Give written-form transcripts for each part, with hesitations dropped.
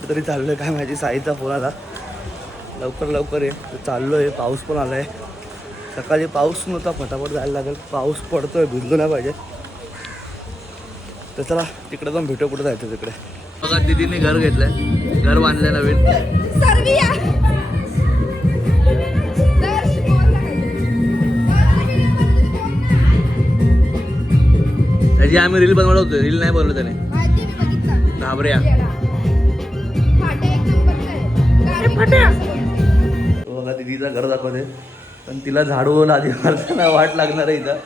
कुठेतरी चाललो आहे काय माहिती. साईचा फोन आला लवकर लवकर ये, चाललो आहे. पाऊस पण आला आहे. सकाळी पाऊस नव्हता, फटाफट जायला लागेल. पाऊस पडतोय, भिजलो नाही पाहिजे. तर चला तिकडे जाऊन भेटू, कुठं जायचं तिकडे. बघा दीदीने घर घेतलंय, घर बांधलंय नवीन. त्याची आम्ही रील बनवलं होतो, रील नाही बनवलं त्याने. घाबऱ्या बघा दीदीचं घर दाखवते, पण तिला झाडू आधी मारताना वाट लागणार आहे इथं.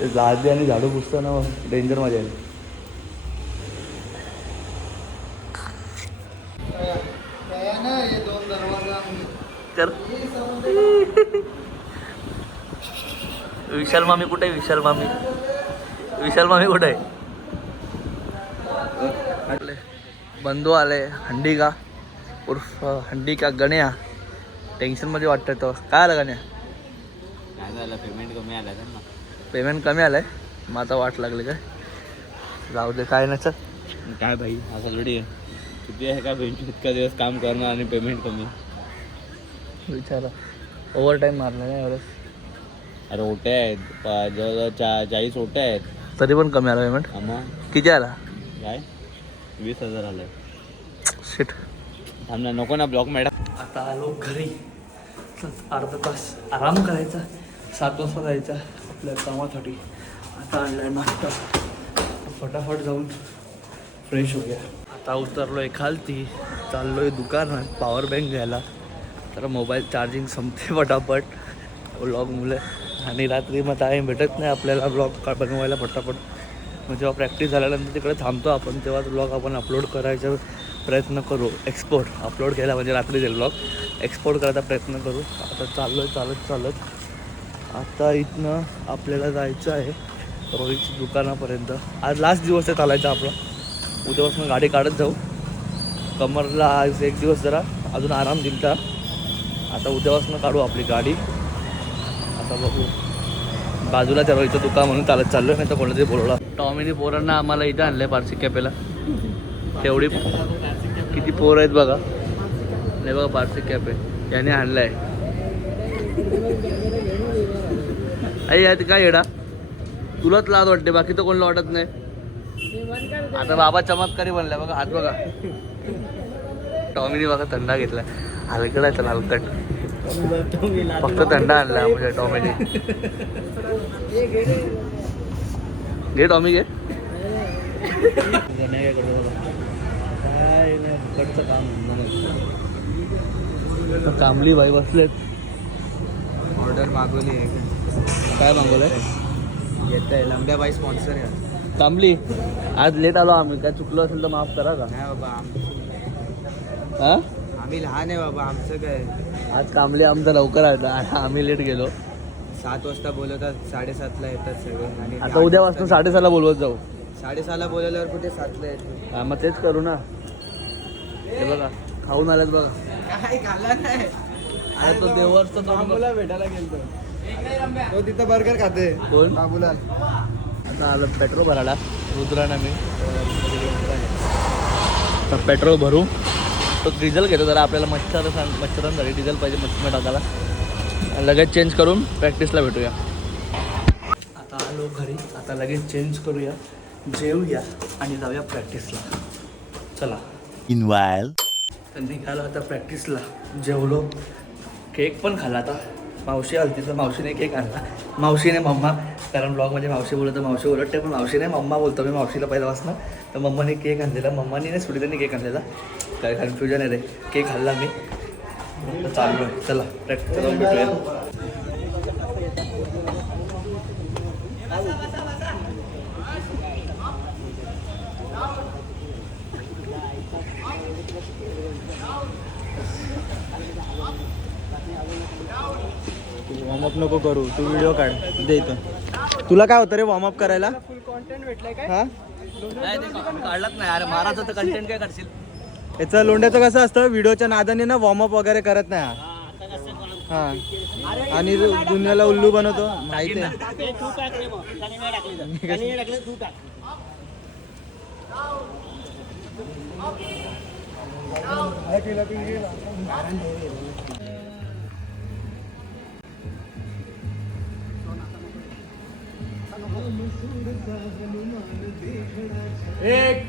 ते आधी आणि झाडू पुसताना डेंजर मजा आहे. तर विशाल मामी कुठे आहे? विशाल मामी कुठे आहे? बंधू आले. हंडी का उर्फ हंडी का गण्या टेन्शनमध्ये वाटतं. तो काय आलं गण्या? काय झालं? पेमेंट कमी आलं ना. पेमेंट कमी आलं आहे. मग आता वाट लागली काय? जाऊ दे, काय नाही. चल काय भाई, असं थोडी आहे. किती आहे का पेमेंट? इतका दिवस काम करणं आणि पेमेंट कमी. विचारा ओव्हर टाईम मारला नाही एवढं. अरे ओटे आहेत, जवळजवळ 40 ओटे आहेत. तरी पण कमी आला पेमेंट. आम्हा किती आला? काय 20,000 आलं. शिट. आम्हाला नको ना ब्लॉक मॅडम. आता आलो घरी. अर्धा तास आराम करायचा. 7 वाजता जायचा आपल्या कामासाठी. आता आणलाय नाश्ता. फटाफट जाऊन फ्रेश होऊया. आता उतरलो आहे खालती, चाललो आहे दुकानात पॉवर बँक घ्यायला. तर मोबाईल चार्जिंग संपते फटाफट. व्लॉग मुलं आणि रात्री मग टाईम भेटत नाही आपल्याला ब्लॉग बनवायला फटाफट. मग जेव्हा प्रॅक्टिस झाल्यानंतर तिकडे थांबतो आपण, तेव्हा ब्लॉग आपण अपलोड करायचा प्रयत्न करू. एक्सपोर्ट अपलोड केला म्हणजे रात्री जाईल ब्लॉग एक्सपोर्ट करायचा प्रयत्न करू. आता चाललो आहे चालत. आता इथनं आपल्याला जायचं आहे रोहितच्या दुकानापर्यंत. आज लास्ट दिवस आहे चालायचा आपला. उद्यापासून गाडी काढत जाऊ. कमरला आज एक दिवस जरा अजून आराम दिलता. आता उद्यापासून काढू आपली गाडी. आता बघू. बाजूला त्या रोहितचं दुकान म्हणून चालत चाललो आहे, नाही तर कोणातरी बोलवला. टॉमीने पोरांना आम्हाला इथं आणलं आहे पारसी कॅफेला. तेवढी किती पोरं आहेत बघा. नाही बघा पारसी कॅफे याने आणलं आहे. आई यात काय येडा, तुलाच लाज वाटते, बाकी तर कोणाला वाटत नाही. आता बाबा चमत्कारी बनलाय बघा. हात बघा. टॉमीने बघा थंडा घेतला. हलकट आहे त्याला, हलकट. फक्त थंडा आणला म्हणजे टॉमीने. घे टॉमी घे. काय नाही फुकटचं काम. कामली बाई बसलेत. ऑर्डर मागवली आहे. काय मागवलंय? येत आहे लंब्या बाई स्पॉन्सर आहे. कामली आज लेट आलो आम्ही. काय चुकलो असेल तर माफ करा का? नाही बाबा, हां आम्ही लहान आहे बाबा. आमचं काय, आज कामली आमचा लवकर आला आणि आम्ही लेट गेलो. 7 वाजता बोलवतात, 7:30ला येतात सगळे. आणि आता उद्यापासून 6:30ला बोलवत जाऊ. 6:30ला बोलवल्यावर कुठे 7ला येतो. हा मग तेच करू ना. हे बघा खाऊन आल्यात बघा. काय खाल्ला नाही. अरे तो देवर्स तर बाबूला भेटायला गेलतो. तो तिथं बर्गर खाते. कोण? बाबूला. आता आलं पेट्रोल भरायला रुद्राने मी. तर पेट्रोल भरू. तो डिझेल घेतो जरा. आपल्याला मच्छरांसाठी डिझेल पाहिजे. मच्छर टाकायला लगेच चेंज करून प्रॅक्टिसला भेटूया. आता आलो घरी. आता लगेच चेंज करूया, जेवूया आणि जाऊया प्रॅक्टिसला. चला. तर निघालो आता प्रॅक्टिसला. जेवलो, केक पण खाल्ला. आता मावशी आली तर मावशीने केक आणला. मावशीने मम्मा, कारण ब्लॉगमध्ये मावशी बोलत तर मावशी ओरडते, पण मावशीने मम्मा बोलतो मी मावशीला पहिल्यापासून. तर मम्माने केक आणलेला. मम्माने नाही सुडीने केक आणलेला. काय कन्फ्युजन आहे रे. केक खाल्ला मी. चाललो आहे. चला प्रॅक्टिस जाऊन भेटूया. वॉर्मअप नको करू, तू व्हिडिओ काढ दे इथं. तुला काय होतं रे वॉर्मअप करायला? फुल कॉन्टेंट भेटलाय काय? हा काढलाच नाही अरे. महाराज तर कंटेंट काय करशील? याचं लोंड्याचं कसं असतं, व्हिडिओच्या नादाने ना वॉर्मअप वगैरे करत नाही. हा आणि दुनियाला उल्लू बनवतो माहिती आहे. एक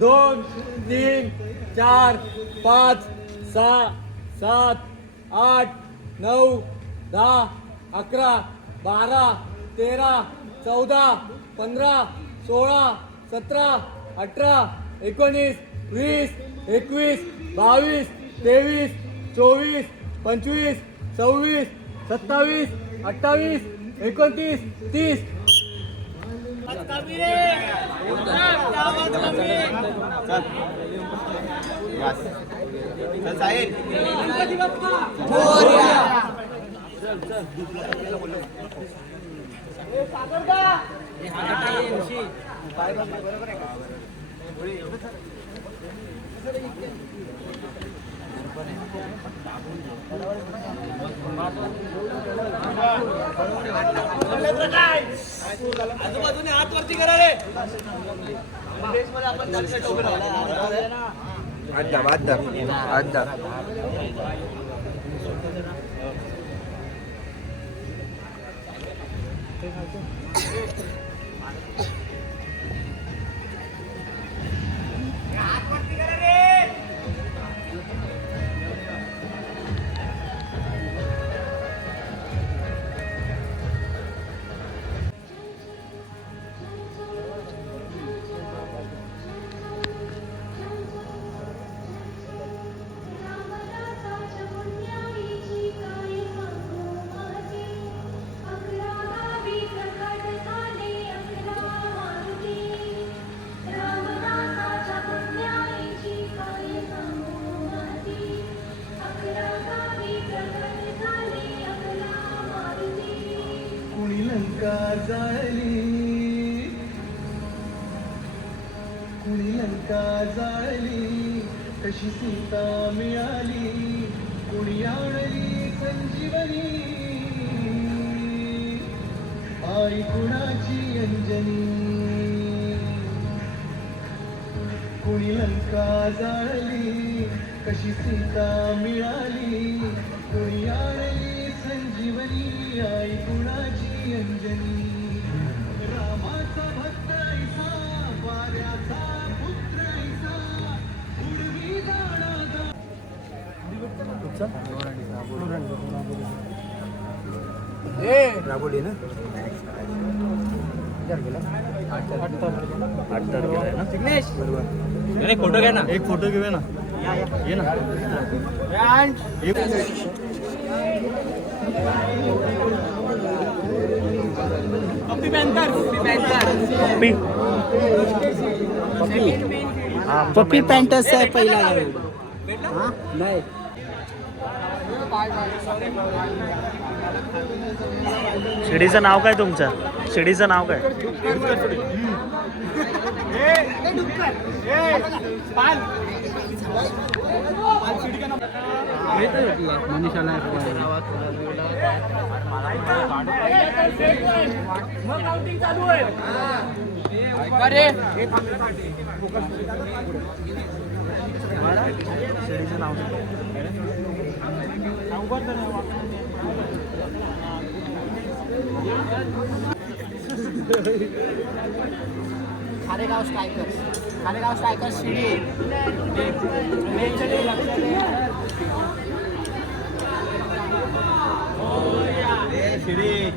2 3 4 5 6 7 8 9 10 11 12 13 14 15 16 17 18 19 20 21 22 23 24 25 26 27 28 29 30. आजूबाजूने हात वरती करा रे. कुणी लंका जाळली कशी सीता मिळाली कुणी आणली संजीवनी आई कुणाची अंजनी कुणी लंका जाळली कशी सीता मिळाली कुणी आणली संजीवनी आई कुणाची अंजनी रामाचा भक्त ऐसा वाऱ्याचा पुत्र ऐसा उडवी जाणाचा राबोली ना 8 तारखेला आहे ना सिग्नेश बरोबर. एक फोटो घ्या ना. एक फोटो घेऊया ना. ये ना पप्पी पॅन्थर पप्पी पॅन्टस आहे पहिला नाही शिडीचं नाव काय तुमचं? शिडीचं नाव काय? चालू आहे. शिडीचं नाव खारेगाव स्ट्रायकर्स शिडी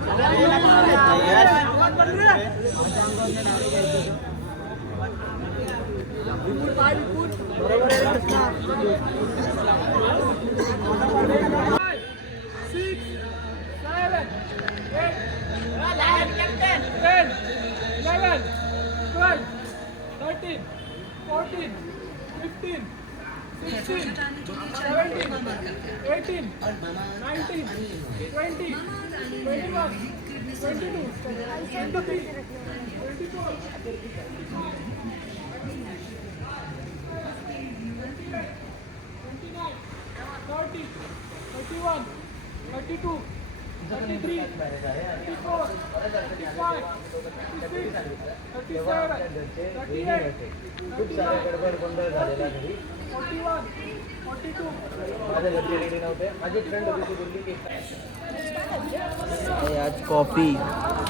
आज कॉफी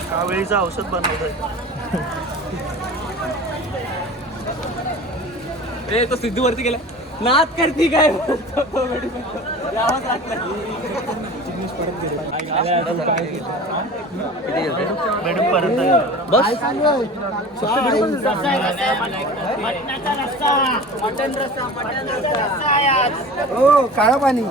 कावेळीचं औषध बनवतोय. ए तो सिद्धू वरती गेला नाद करती काय यावंच लागलं. मॅडम परत बस हो काळा पाणी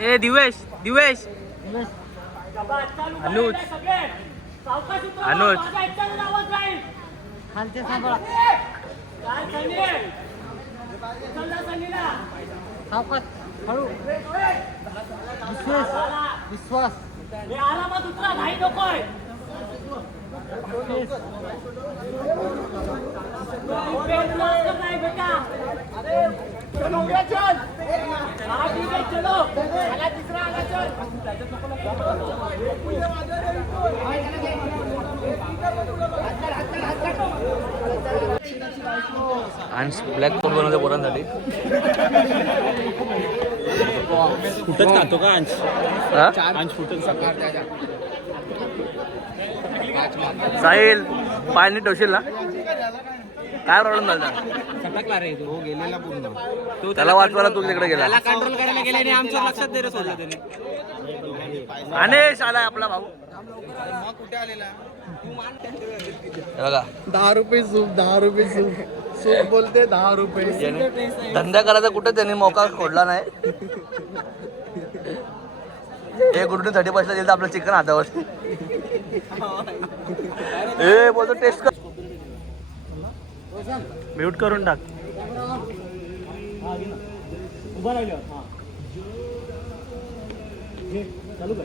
ए दिवेश दिवेश अनुज अनुज विश्वास आरामात उतरा नाही नकोय बेटा चलो चल हाँ ठीक है चलो आला तिसरा आला चल आणि ब्लॅक कोट बनवते पोरांसाठी. कुठंच खातो का अंश हा? अंश कुठंच साहिल पाणी ठेवशील ना. काय प्रॉब्लेम झाला सटकला रे तो गेलेला पूर्ण त्याला वाचवायला तू तिकडे गेला. कंट्रोल करायला गेले आणि आमच्या लक्षात दे रे सोडलं त्याने. अनेश आलाय आपला भाऊ. कुठे आलेला हे बघा 10 रुपये सूप 10 रुपये सूप सूप बोलते 10 रुपये याने धंदा करायचा कुठे त्यांनी मोका खोडला नाही. हे गुरुने 30 दिलं तर आपलं चिकन हातावर. ए बोलतो टेस्ट कर. म्यूट करून टाक. उभा राहिलो चालू कर.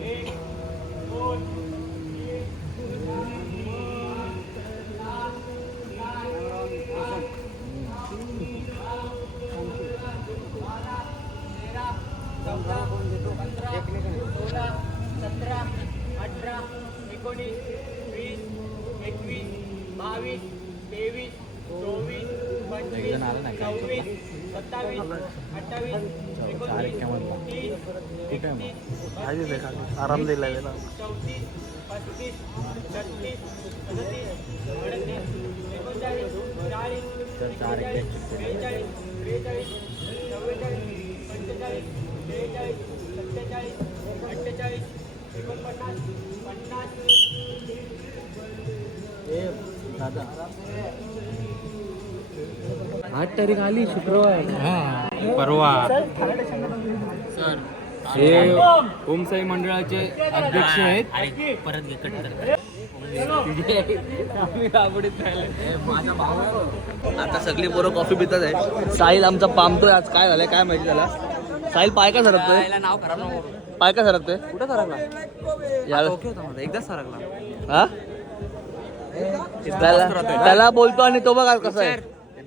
आराम दिलाय त्याला. आठ तारीख आली शुक्रवार. परवा हे ओमसाई मंडळाचे अध्यक्ष आहेत. आता सगळी पोरं कॉफी पितात आहे. साहिल आमचा पामतोय आज. काय झालंय काय माहिती त्याला. साहिल पाय का सरकतोय. नाव खराब नको. पाय का सरकतोय. कुठं सरकला यार ओके होता माझा एकदाच सरकला. हा त्याला बोलतो आणि तो बघा कसा आहे.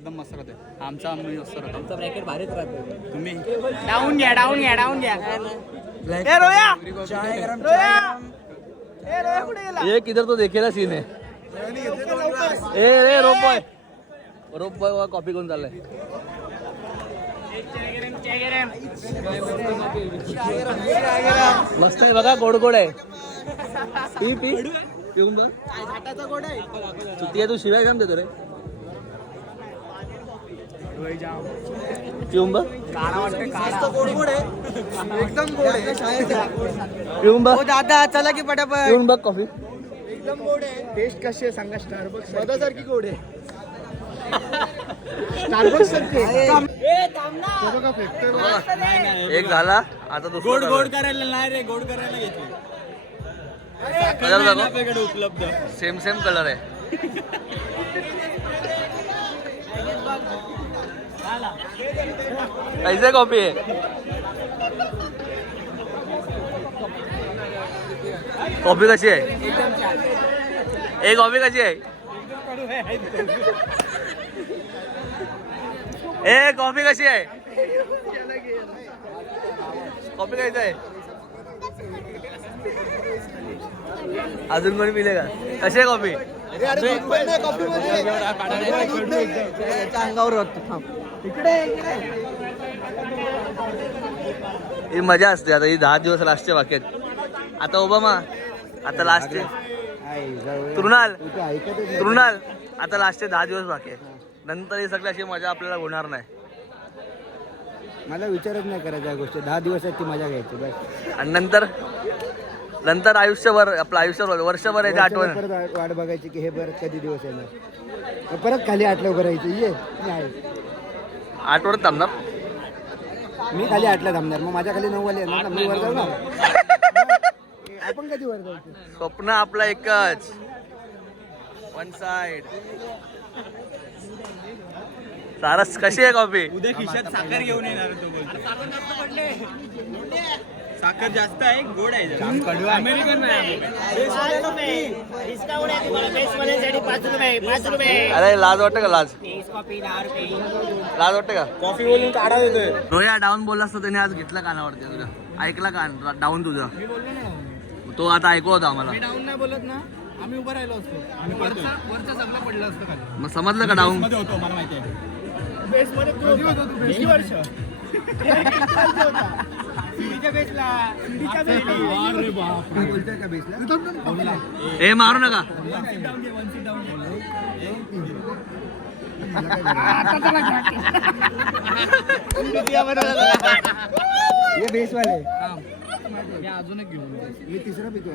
एकदम मस्त राहते. आमचा आम्ही मस्त राहतो. आमचा ब्रॅकेट भारीच राहतो. तुम्ही डाऊन घ्या ए रोया कुठे गेला ये किधर तो देखेला सीन आहे. ए रोप बॉय कॉपी करून चाललाय. मस्त आहे बघा, गोड गोड आहे. पी पिऊन बघ. चुती आहे तू, शिवाय काम देतो रे. पिऊन बघ, एकदम गोड आहे. पिऊन बघ, दादा चला की पटापट. पिऊन बघ कॉफी. एकदम गोड आहे. टेस्ट कशी आहे सांगा. स्टारबक्स मधासारखी गोड आहे. स्टारबक्स सारखी. एक झाला आता गोड गोड करायला नाही रे, गोड करायला घेतली. कलर उपलब्ध सेम कलर आहे. ऐसे कॉपी आहे. कॉफी कशी आहे? एक कॉफी कशी आहे? ए कॉफी कशी आहे? कॉफी खायचं आहे? अजून कोणी पिले का? कशी आहे कॉफी? अंगावर वाटतं. ही मजा असते. आता ही 10 दिवस लास्टचे बाकी आहेत. आता ओबामा आता लास्टचे. तृणाल आता लास्टचे 10 दिवस बाकी आहेत. नंतर ही सगळी अशी मजा आपल्याला होणार नाही. मला विचारच नाही करायचं या गोष्टी. 10 दिवस आहेत ती मजा घ्यायची बस. आणि नंतर आयुष्यभर आपलं आयुष्यभर वर्षभर याची आठवण. परत वाट बघायची की हे परत कधी दिवस येणार. परत खाली आटल्यावर करायची. ये मी आहे. आठवड्यात थांबणार. मी खाली आटल्या थांबणार. मग माझ्या खाली 9 वाले येणार ना. मी वर जाऊ ना. आपण कधी वर जायचं? स्वप्न आपला एकच. One side. सारस कशी आहे कॉफी? उद्या खिशात साखर घेऊन येणार तो बोलतो. साखर जास्त आहे, गोड आहे. अमेरिकन नाही. अरे लाज वाटते का? लाज वाटते का? कॉफी बोलून काढा देतोय. रोया डाऊन बोलला असता त्याने आज घेतला कानावरती. तुझ्या ऐकला का डाऊन तुझा? तो आता ऐकवत आम्हाला. डाऊन नाही बोलत ना, आम्ही उभं राहिलो असतो. आम्ही वरचा चांगला पडला असतो खाली. मग समजलं का डाऊन? मध्ये होतो मला माहिती आहे. बोलतोय का बेसला? ए मारू नका. हे बेसवाले अजून एक घेऊन. मी तिसरा पितोय.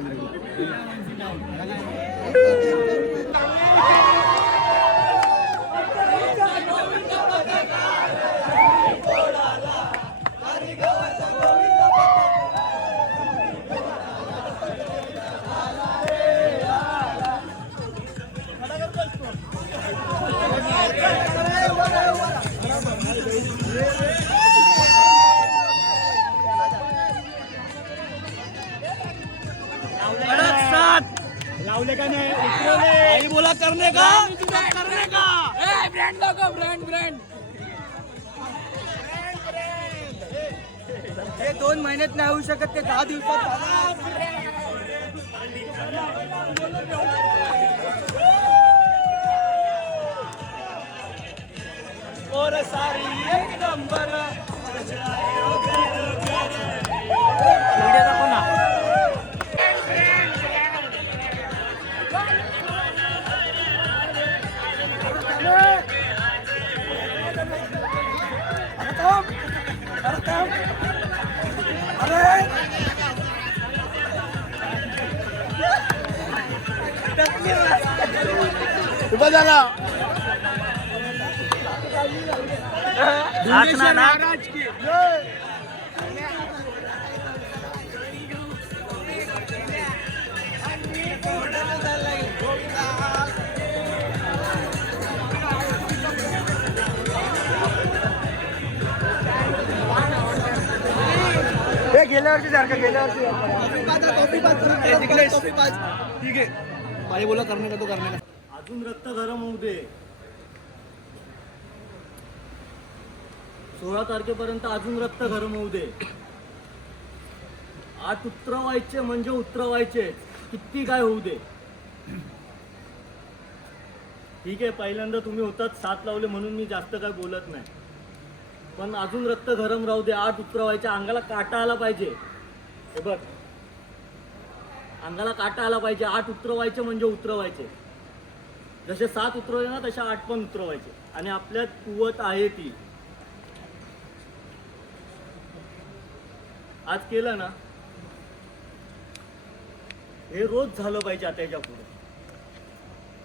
लावले का नाही? आई बोला करणे का? ब्रँड हे 2 महिन्यात नाही होऊ शकत. ते 10 दिवसात एक नंबर. उभा झाला. महाराज की गेल्या वर्षी सारखं गेल्या वर्षी. ठीक आहे. बाई बोला करणे का तो करणे का. अजून रक्त गरम होऊ दे. 16 तारखेपर्यंत अजून रक्त गरम होऊ दे. आत उतरवायचे म्हणजे उतरवायचे, किती काय होऊ दे. ठीक आहे, पहिल्यांदा तुम्ही होतात, 7 लावले म्हणून मी जास्त काय बोलत नाही. पण अजून रक्त गरम राहू दे. आत उतरवायच्या, अंगाला काटा आला पाहिजे. हे बघ, अंगाला काटा आला पाहिजे. आत उतरवायचे म्हणजे उतरवायचे. जसे 7 उतरवले ना, तसे 8 पण उतरवायचे. आणि आपल्यात कुवत आहे ती. आज केलं ना, हे रोज झालं पाहिजे. आता याच्या पुढे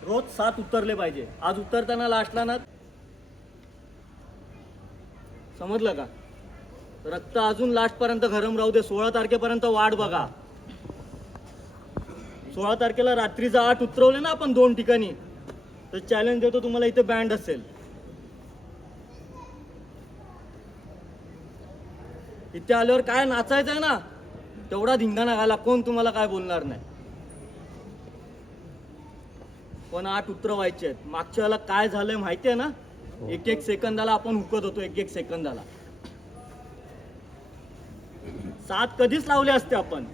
रोज 7 उतरले पाहिजे. आज उतरताना लास्टला ना, समजलं का? रक्त अजून लास्ट पर्यंत गरम राहू दे. 16 तारखेपर्यंत वाट बघा. 16 तारखेला रात्रीचा 8 उतरवले ना आपण 2 ठिकाणी, तर चॅलेंज देतो तुम्हाला. इथे बँड असेल, इथे आल्यावर काय नाचायचं आहे ना, तेवढा धिंगाणा घाला. कोण तुम्हाला काय बोलणार नाही. पण 8 उतरवायचे आहेत. मागच्या वेळेला काय झालंय माहिती आहे ना, 1-1 सेकंदाला आपण हुकत होतो. 1-1 सेकंदाला 7 कधीच लावले असते आपण.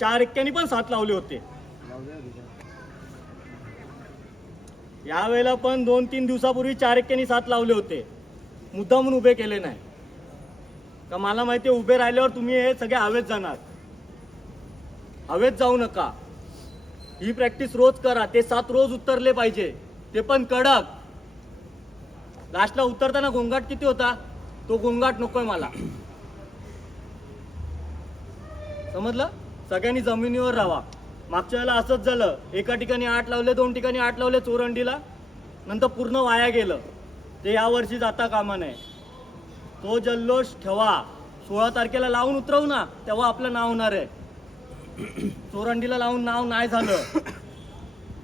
4 एक्क्यानी पण 7 लावले होते. या वेळेला पण 2-3 दिवसापूर्वी 4 एक्क्यानी 7 लावले होते. मुद्दामून उभे केले नाही का? मला माहिती आहे, उभे राहिल्यावर तुम्ही हे सगळे हवेत जाणार. हवेत जाऊ नका. ही प्रॅक्टिस रोज करा. ते 7 रोज उतरले पाहिजे, ते पण कडक. लास्टला उतरताना गोंगाट किती होता? तो गोंगाट नकोय मला. समजलं? सगळ्यांनी जमिनीवर राहा. मागच्या वेळेला असंच झालं. एका ठिकाणी 8 लावले, 2 ठिकाणी 8 लावले चोरंडीला, नंतर पूर्ण वाया गेलं. ते यावर्षी जाता कामा नये. तो जल्लोष ठेवा. 16 तारखेला लावून उतरवू ना, तेव्हा आपलं नाव होणार आहे. चोरंडीला लावून नाव नाही झालं.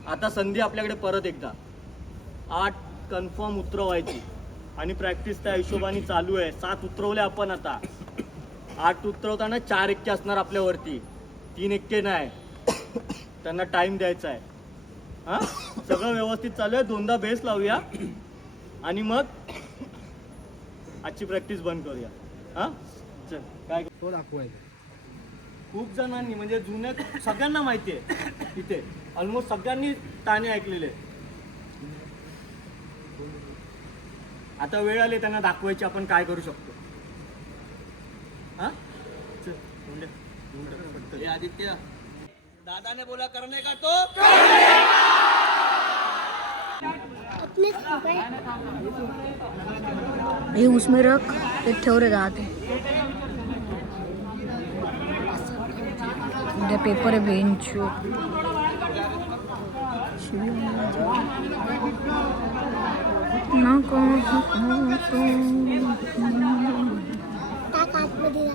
आता संधी आपल्याकडे परत एकदा. 8 कन्फर्म उतरवायची आणि प्रॅक्टिस त्या हिशोबाने चालू आहे. 7 उतरवले आपण. आता 8 उतरवताना 4 एक्के असणार आपल्यावरती, 3 एक्के नाही. त्यांना टाइम द्यायचा आहे. हा, सगळं व्यवस्थित चालू आहे. 2दा बेस लावूया आणि मग आजची प्रॅक्टिस बंद करूया. हा, चल. काय तो दाखवायचा. खूप जणांनी, म्हणजे जुन्या सगळ्यांना माहिती आहे, इथे ऑलमोस्ट सगळ्यांनी ताणे ऐकलेले. आता वेळ आली त्यांना दाखवायची आपण काय करू शकतो. हा, चल. आदित्य, दादाने बोला करने का तो ये उसमें रख, ते ठेव रे जाते. उद्या पेपर आहे बेंच. टाक आतमध्ये.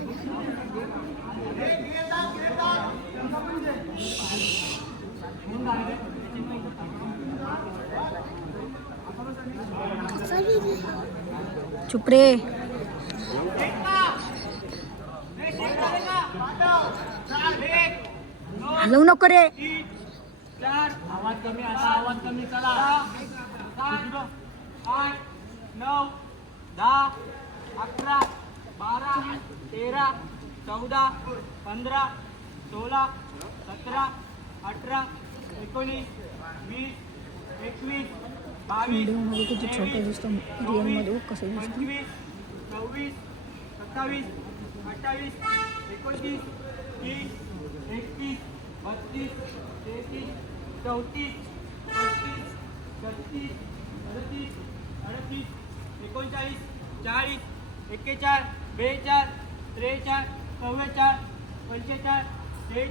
चुप रे. हलवू नको रे. 4 आवाज कमी. आता आवाज कमी. चला. 7 8 9 10 11 12 13 14 15 16 17 18 19 20 21 व्हिडिओ मध्ये किती छोटं दिसतं, रिअल मध्ये कसं दिसतं. 25 26 27 28 29 30 31 32 33 34 35 36 38 39 40 41 42 43 44 45 46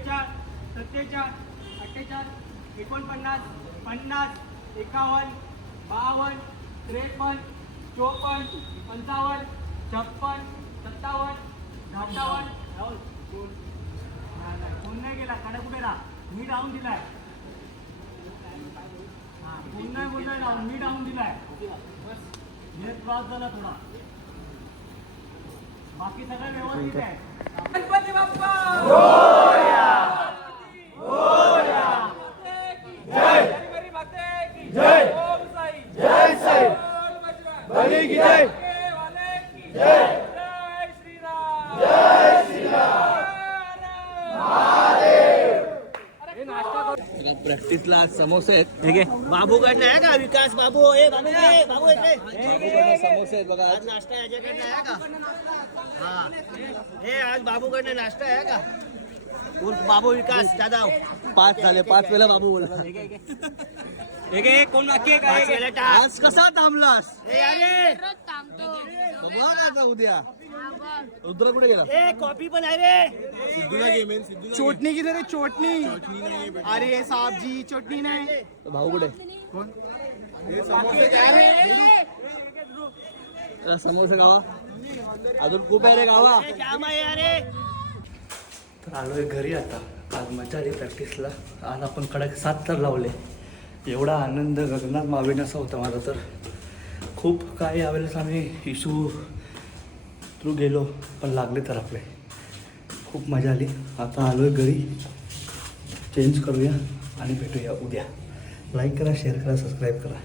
47 48 49 50 51 52 53 54 55 56 57 58 फोन नाही गेला. खाडा कुठे राहा. मी डाऊन दिलाय. फोन नाही बोललाय डाऊन. मी डाऊन दिलाय. हे त्रास झाला थोडा. बाकी सगळं व्यवस्थित आहे. गणपती बाप्पा जय. आज समोसे आहेत ठीक आहे बाबूकडनं आहे का विकास बाबू ए बाबू ए, बाबू इकडे. समोसे आहेत बघा आज नाश्ता याच्याकडनं आहे का हा हे आज बाबूकडनं नाश्ता आहे का उर्फ बाबू विकास जाधव 5 झाले 5 वेळा बाबू बोला कोण बाकी पाच वेळा टाक. आज कसा थांबलास ए अरे बघा का आता उद्या रुद्र कुठे गेला ए कॉफी पण आहे रे चोटणी किती रे चोटणी अरे साबजी चटणी नाही भाऊ कुठे समोसे गावा अजून खूप आहे रे गावा ए, काम आहे अरे तर आलोय घरी आता आज मजा आली प्रॅक्टिसला आज आपण कडक 7 तर लावले एवढा आनंद गगनात मावेनासा होता माझा तर खूप काही यावेळेस आम्ही इशू थ्रू गेलो पण लागले तर आपले खूप मजा आली आता आलोय घरी चेंज करूया आणि भेटूया उद्या लाईक करा शेअर करा सबस्क्राईब करा